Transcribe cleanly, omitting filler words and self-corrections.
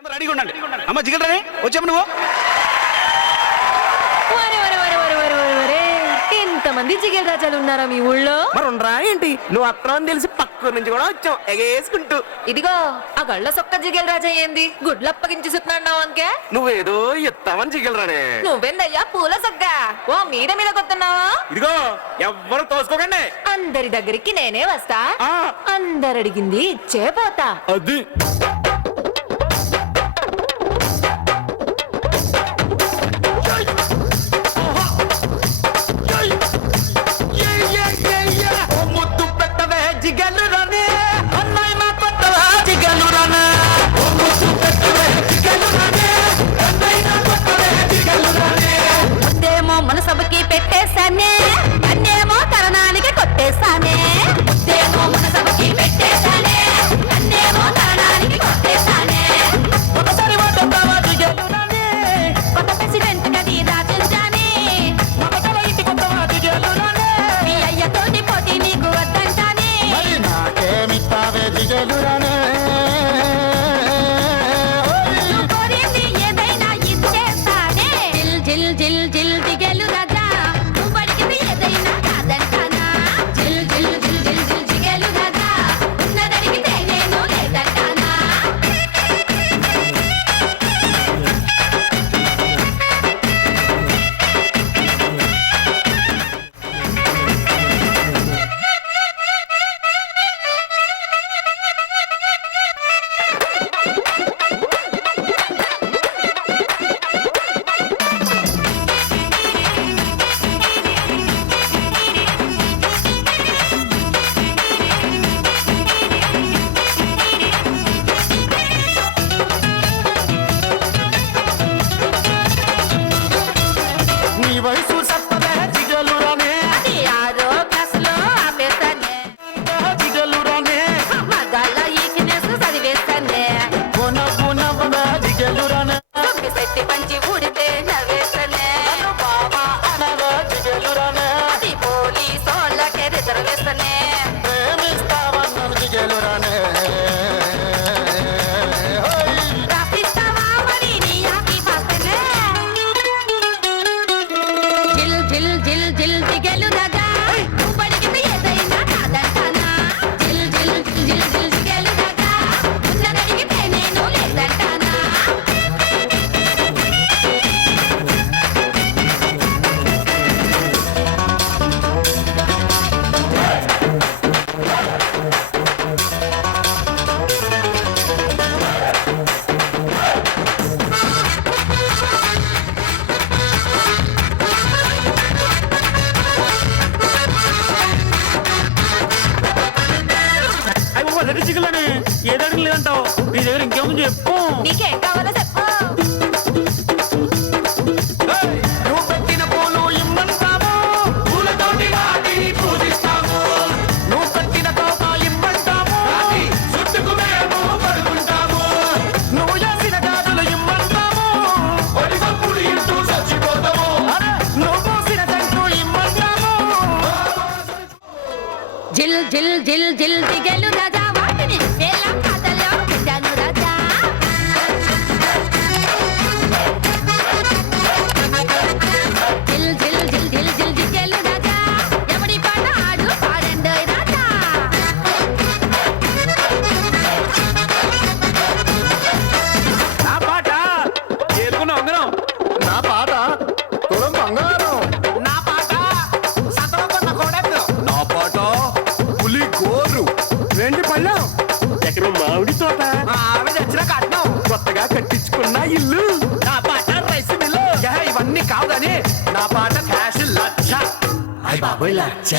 అందరూ రెడీగా ఉండండి. అమ్మ జిగల్ రాని వచ్చాము నువ్వు. ఇంతమంది జిగేల్ రాజాలు ఉన్నారా మీ ఊళ్ళో? మరి ఉండరా ఏంటి? నువ్వు అత్తమని తెలిసి పక్క నుంచి కూడా వచ్చాం ఎగేసుకుంటూ. ఇదిగో ఆ గళ్ళ సొక్క జిగేల్ రాజా ఏంది గుడ్లు అప్పగించి సుతున్నావు అంకే? నువ్వేదో ఎత్తామని జిగలరానే. నువ్వెందయ్యా పూల సొక్క ఓ మీద మీద కొత్తున్నావా? ఇదిగో ఎవ్వరు తోసుకోకండి. అందరి దగ్గరికి నేనే వస్తా, అందరు అడిగింది ఇచ్చే పోతా. అది మనసభకి పెట్టేశానే, అన్నేమో తరణానికి కొట్టేశానే. ముద్దేమో మనసభకి పెట్టేశానే, అన్నేమో తరణానికి కొట్టేశానే. కొత్త ప్రెసిడెంట్ గది రాజుంటానే, మీ అయ్యతోటి పోటీ నీకు వద్దంటానే. నువ్వు కోరింది ఏదైనా ఇచ్చేస్తానే. జిల్ జిల్ జిల్ జిగేలు రాజా, నువ్వు అడిగింది ఏదైనా కాదంటానా. జిల్ జిల్ జిల్ జిల్ జిల్ జిగేలు రాజా, ఉన్నదడిగితే నేను లేదంటానా. నీ వయసు సత్తదే జిగలురానే, అది ఆరో క్లాసులో ఆపేశానే, జిగలురానే. మగాళ్ళ ఈకినేసు చదివేశానే. పునఃపునః జిగలురానే. తొమ్మిది సెట్టి పంచి ఊడితే నవ్వేశానే. బాబా అనగా జిగలురానే. అది పోలీసోళ్ళకే రిజర్వేశానే. ప్రేమిస్తావన్నాను జిగలురానే. రాపిస్తావా మరి నీ ఆకి పాస్తనే. జిల్ జిల్ జిల్ జిల్ జిగేలు రాజా, నువ్వు అడిగింది ఏదైనా కాదంటానా. జిల్ జిల్ జిల్ జిల్ జిల్ జిగేలు రాజా, ఉన్నదడిగితే నేను లేదంటానా. అయ్యి బాబా రెడీ జిగలని ఏది అడిగి లేదంటావు. నీ దగ్గర ఇంకేముంది చెప్పు. నీకేం కావాలో చెప్పు. నువ్వు పెట్టిన పూలు ఇమ్మంటాము, పూలతోటి వాటిని పూజిస్తాము. నువ్వు పెట్టిన తోక ఇమ్మంటాము, చుట్టుకు మేము పడుకుంటాము. నువ్వు చేసిన గాజులు ఇమ్మంటాము, ఒడిగొప్పుడు ఇంటూ చచ్చిపోతాము. నువ్వు పూసిన జంటు ఇమ్మంటాము. జిల్ జిల్ జిల్ జిల్ జిగేలు రాజా, వాటిని వేల కథలో పెట్టాను రాజా. జిల్ జిల్ జిల్ జిల్ జిల్ జిగేలు రాజా, ఎవడి పాట ఆడు పాడండోయ్ రాజా. నా పాట ఏరుకున్న ఉంగరం. నా పాట తులం బంగారం. నా పాట సతవకొన్న కోడెత్తు. నా పాట పులి గోరు. వెండి పళ్ళం. ఎకరం మామిడి తోట. ఆవిడ వచ్చిన కట్నం. కొత్తగా కట్టించుకున్న ఇల్లు. నా పాట రైస్ మిల్లు. ఇవన్నీ కాదని నా పాట క్యాష్ లచ్చ. అయ్య బాబోయ్ లచ్చ.